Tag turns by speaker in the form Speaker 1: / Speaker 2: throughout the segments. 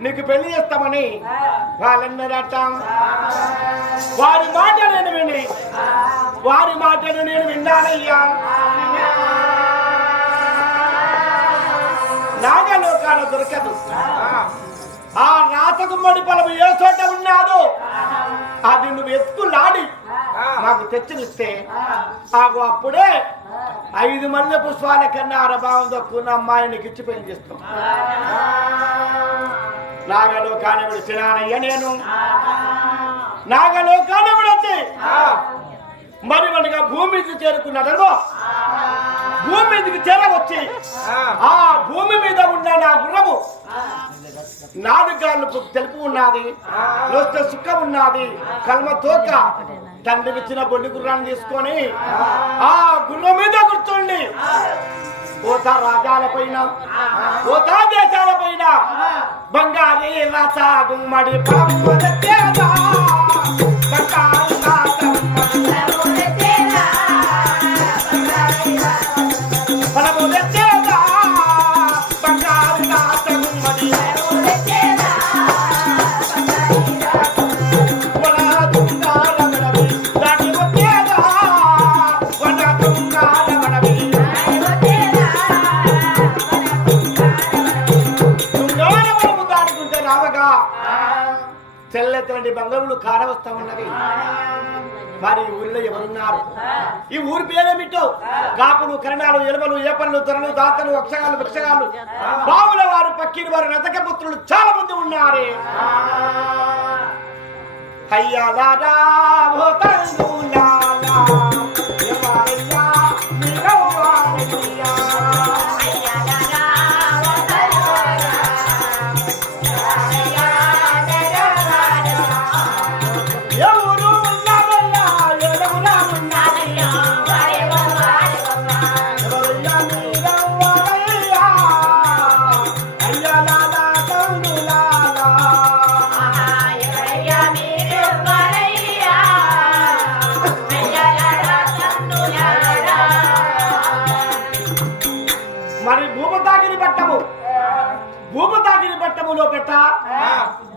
Speaker 1: నీకు పెళ్ళి చేస్తామని వాళ్ళన్నరట వారి మాట నేను విని వారి మాటను నేను విన్నానయ్యా. నాగలోకాల దొరకదు. ఆ రాతగుమ్మడి పొలం ఏ చోట ఉన్నాదో అది నువ్వు ఎత్తులాడి నాకు తెచ్చినిస్తే ఆగు అప్పుడే ఐదు మల్లె పుష్పాల కన్నా అరభావం దక్కున్న అమ్మాయిని నీకు ఇచ్చి పెళ్ళి చేస్తాం. నాగలోకాన్ని విడిచినానయ్య నేను. నాగలోకాన్ని విడచి మరి మనగా భూమి మీదకి చేరుకున్నాడో భూమి మీదకి చేరవచ్చి ఆ భూమి మీద ఉన్న నా గుర్రము నాలుగు కాళ్ళు తెలుపు ఉన్నది సుఖ ఉన్నది కల్మ తోక తండ్రి ఇచ్చిన బొండి గుర్రాన్ని తీసుకొని ఆ గుర్రం మీద కూర్చోండి. పోతా రాజాల పైన పోతా దేశాల పైన బంగారీ రసాగుమ్మడి పమ్మ తేదా బంగారు తెల్లెత్తటి బంగళులు కారవస్తా ఉన్నది. మరి ఈ ఊరిలో ఎవరున్నారు? ఈ ఊరి పేరేమిటో కాపులు కరణాలు ఎలుమలు ఏపళ్ళు తొరలు దాతలు అక్షగాలు వృక్షగాలు బావుల వారు పక్కిన వారు రథక పుత్రులు చాలా మంది ఉన్నారే అయ్యా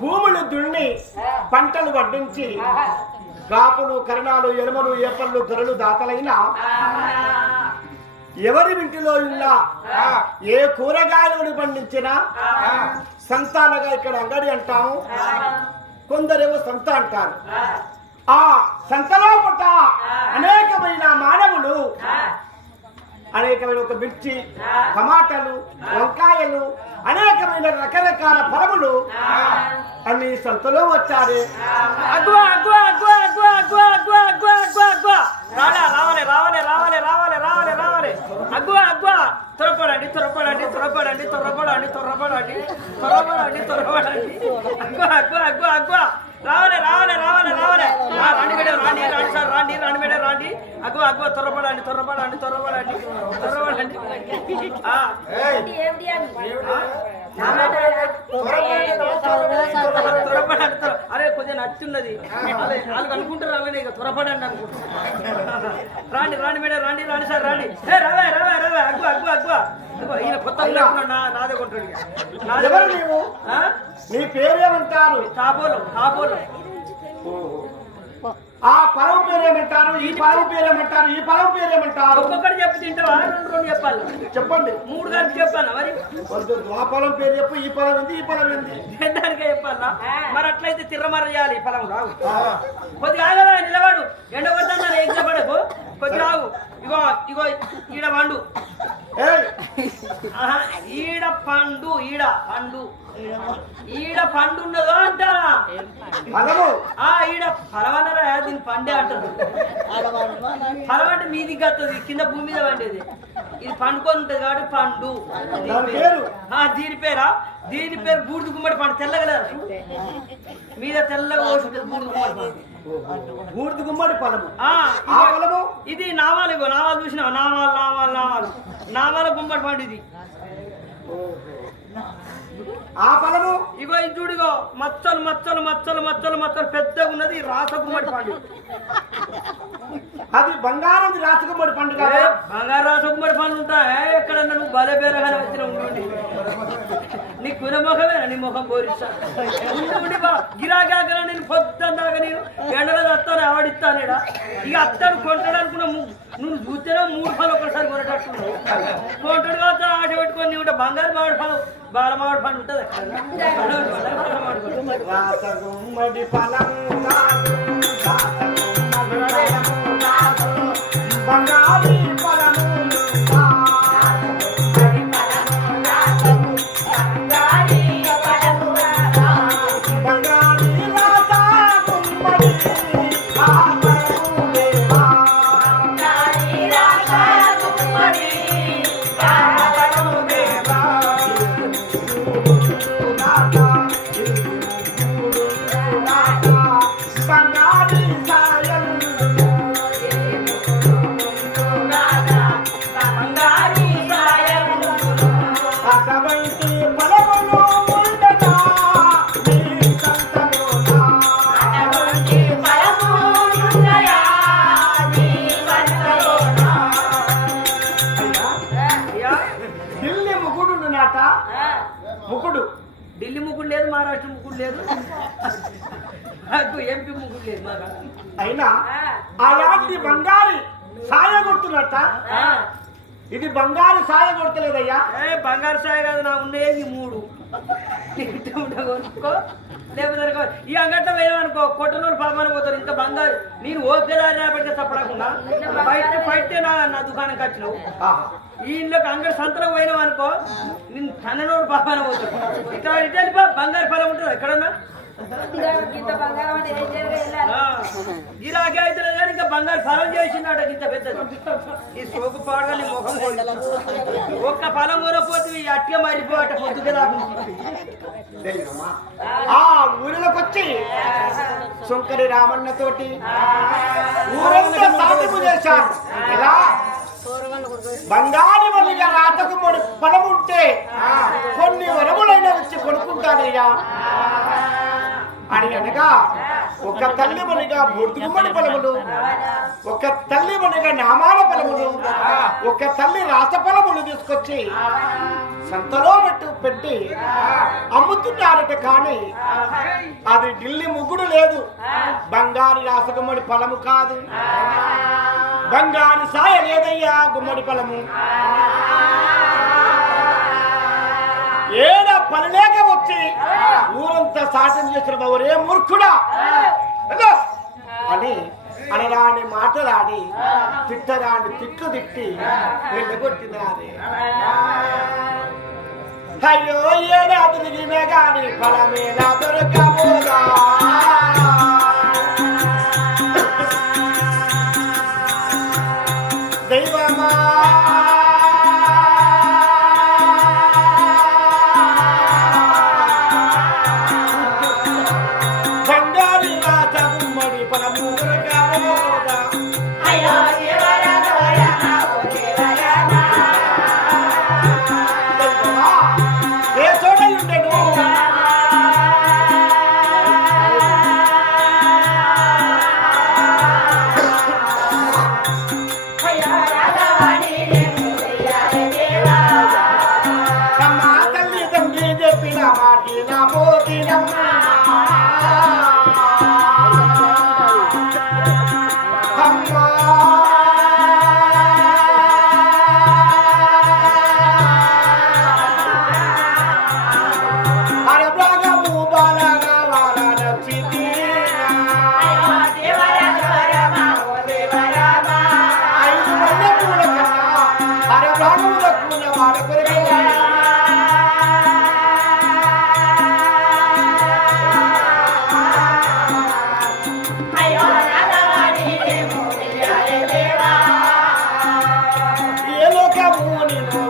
Speaker 1: భూములు దున్ని పంటలు వడ్డించి కాపులు కరణాలు ఎలుమలు ఏపళ్ళు దొరలు దాతలైన ఎవరి ఇంటిలో ఉన్న ఏ కూరగాయలను పండించినా సంతానగా ఇక్కడ అంగడి అంటాము. కొందరేమో సంత అంటారు. ఆ సంతలో పుట్ట అనేకమైన మానవులు అనేకమైన ఒక మిర్చి టమాటాలు వంకాయలు అనేకమైన రకరకాల ఫలములు అన్ని సంతలో వచ్చారు.
Speaker 2: రావాలి అగ్వా అగ్వా అగ్వా రండి రాండి రాండి సార్ రాండి రాండి మేడం రాండి. అగ్వ అగ్వ త్వరపడండి త్వరపడండి త్వరపడండి. త్వరపడండి. ఆ, త్వరపడండి త్వర- అరే కొంచెం నచ్చున్నది. అదే వాళ్ళు అనుకుంటారు అలానే ఇక త్వరపడండి అనుకుంటారు. రాండి రాండి మేడం రాండి రాండి సార్ రాండి. ఏ రావే రావే రావే. అగ్గు అగ్గు అగ్గు ఈయన కొత్త నా నాదే కొంటాడు ఇక. నాదే
Speaker 1: ఎవరు
Speaker 2: కొంటాడు.
Speaker 1: నీవు?
Speaker 2: ఆ
Speaker 1: పరవ పేరు
Speaker 2: ఏమంటారు? ఈ
Speaker 1: పరవ పేరు ఏమంటారు? ఈ పరవ పేరు ఏమంటారు?
Speaker 2: ఒక్కొక్కటి చెప్పి తింటావా? రెండు రెండు చెప్పాలి?
Speaker 1: చెప్పండి.
Speaker 2: మూడు కలిపి చెప్పాలి మరి?
Speaker 1: ఆ పొలం పేరు చెప్పు ఈ పొలం ఉంది ఈ పొలం ఉంది
Speaker 2: దానికే చెప్పాలా? మరి అట్లయితే తిరమర చేయాలి ఈ పొలం రావు. కొద్దిగా ఆగదా నిలబడు. ఎండ కొడతాను ఏం చెప్పడకు కొద్ది రావు ఇగో ఇగో ఈడ వండు. పండు ఈడ పండు. ఈడ పండు ఉన్నదో అంటారా?
Speaker 1: ఫలము
Speaker 2: ఆ ఈడ ఫలమన్నరా దీని పండే అంటారు. ఫలం అంటే మీది కత్తది కింద భూమి మీద పండేది. ఇది పండుకొని ఉంటది కాబట్టి పండు. దీని పేరు. దీని పేరా? దీని పేరు బూడిద గుమ్మడి పండు తెల్లగా లేదా? మీద తెల్లగా పోసి బూడిద గుమ్మడి పండు.
Speaker 1: బూడిద గుమ్మడి పొలము?
Speaker 2: ఇది నామాలు ఇగో నామాలు చూసినావా? నామాలు నామాలు నామాలు. నామాల గుమ్మడి పండు ఇది.
Speaker 1: ఆ పొలము?
Speaker 2: ఇగో ఇది చూడిగో మచ్చలు మచ్చలు మచ్చలు మచ్చలు మచ్చలు పెద్దగా ఉన్నది రాస పండు.
Speaker 1: అది బంగారం రాసుగుమ్మడి పండుగ
Speaker 2: బంగారు రాస గుమ్మడి పండు ఉంటా ఏ, ఎక్కడన్నా నువ్వు బలే బేరగానే వచ్చిన ఉండి నీ కుల ముఖమేనా నీ ముఖం కోరిస్తా ఉండి గిరాకాకలో నేను పొద్దున్న దాకా నేను ఎండలో వస్తాను ఆవడిస్తానేడా? ఇక అత్తడు కొంటాడు అనుకున్న ము- నువ్వు చూస్తేనే మూడు పనులు ఒకసారి కొనేటట్టున్నావు. కొంటాడు కాబట్టి ఆట పెట్టుకొని నువ్వు బంగారు మామిడి పను బాల మామిడి పని ఉంటుంది అక్కడ
Speaker 1: ఢిల్లీ ముకుడు.
Speaker 2: ఢిల్లీ ముగ్గురు లేదు మహారాష్ట్ర ముగ్గురు లేదు. నాకు ఎంపీ ముగ్గురు లేదు
Speaker 1: అయినా అలాంటి బంగారి సాయ కొడుతున్నట్ట
Speaker 2: ఆ,
Speaker 1: ఇది బంగారు సాయ కొడతలేదయ్యా.
Speaker 2: ఏ బంగారు సాయి కాదు నా ఉండేది మూడు. కొనుక్కో. లేకపోతే. ఈ అంగట్లో వేయమనుకో కొట్టనూరు పాపని పోతారు. ఇంకా బంగారు. నేను ఓకే పెడితే తప్పడకుండా బయట బయట నా నా దుకాణంకి వచ్చినావు. ఈ ఇంట్లోకి అంగడి సంతలో పోయినావు అనుకో నేను కన్ననూరు పాపన పోతాడు ఇక్కడ బంగారు పొలం ఉంటుంది? ఎక్కడన్నా? గిరాకీ అయితే కానీ ఇంకా బంగారు ఫలం చేసిందాట ఇంత పెద్దది ఈ సోకు పాడగలి ముఖం. ఒక్క ఫలం కొనపోతే ఈ అట్టే మారిపోవట పొద్దుగా?
Speaker 1: ఆ ఊరిలోకి వచ్చి శంకరి రామన్న తోటి ఊరంతా సాధింపు చేశారు ఎలా బంగారు వల్లిగా రాతకు మూడు పొలం ఉంటే కొన్ని వరములైనా వచ్చి కొనుక్కుంటానయ్యా అని అనగా ఒక తల్లి మనగా బొడ్డుగుమ్మడి పొలములు ఒక తల్లి మనగా నామాల పొలములు ఒక తల్లి రాత పొలములు తీసుకొచ్చి సంతలో పెట్టు పెట్టి అమ్ముతున్నారట కానీ అది ఢిల్లీ ముగ్గుడు లేదు. బంగారు రాసగుమ్మడి ఫలము పొలము కాదు. బంగారు సాయ లేదయ్యా గుమ్మడి పొలము ఏడ పనిలేక వచ్చి ఊరంతా సాటం చేసిన బాబు మూర్ఖుడా అని అనరాని మాటలాడి తిట్టరాని తిట్లు తిట్టి వెళ్ళగొట్టినారే. అయ్యో ఏడా తిరిగినా గాని ఫలమేలా దొరకబోదా దైవమా? Lord.